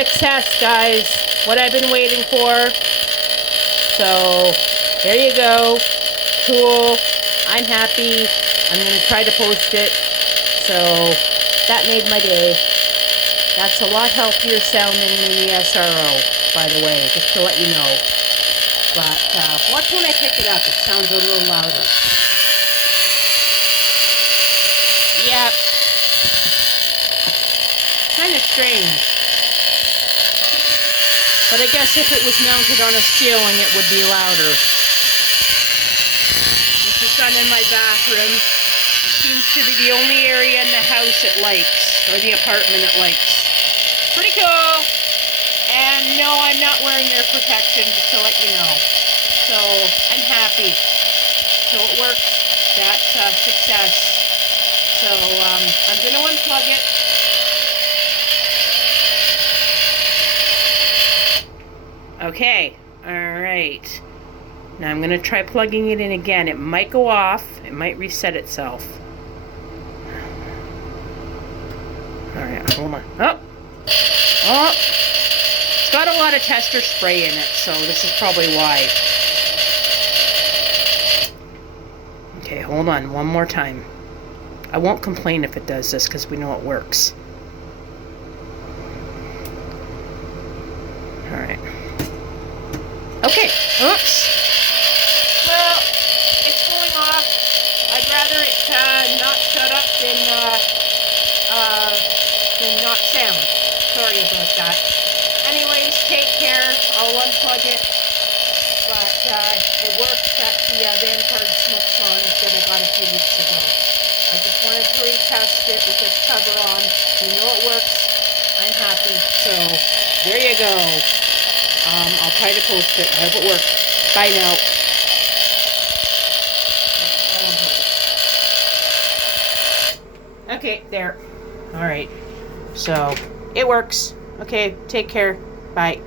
success, guys. What I've been waiting for. So, there you go. Cool. I'm happy. I'm going to try to post it. So, that made my day. That's a lot healthier sounding than the SRO, by the way, just to let you know. But, watch when I pick it up. It sounds a little louder. Yep. Kind of strange. But I guess if it was mounted on a ceiling, it would be louder. This is done in my bathroom. It seems to be the only area in the house it likes, or the apartment it likes. Pretty cool. And no, I'm not wearing ear protection, just to let you know. So, I'm happy. So it works. That's a success. So, I'm going to unplug it. Okay, alright. Now I'm going to try plugging it in again. It might go off. It might reset itself. Alright, hold on. Oh! Oh! It's got a lot of tester spray in it, so this is probably why. Okay, hold on. One more time. I won't complain if it does this, because we know it works. Alright. Okay, oops. Well, it's going off. I'd rather it not shut up than not sound. Sorry about that. Anyways, take care. I'll unplug it. But it works. That's the Vanguard Smoke that I got a few weeks ago. I just wanted to retest it with its cover on. You know it works. I'm happy. So, there you go. I'll try to post it. I hope it works. Bye now. Okay, there. Alright. So, it works. Okay, take care. Bye.